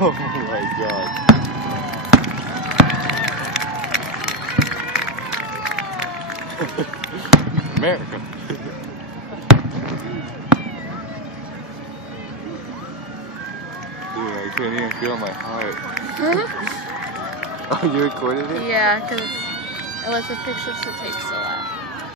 Oh my god. America. Dude, I can't even feel my heart. Oh, you recorded it? Yeah, because it was a picture to take so long.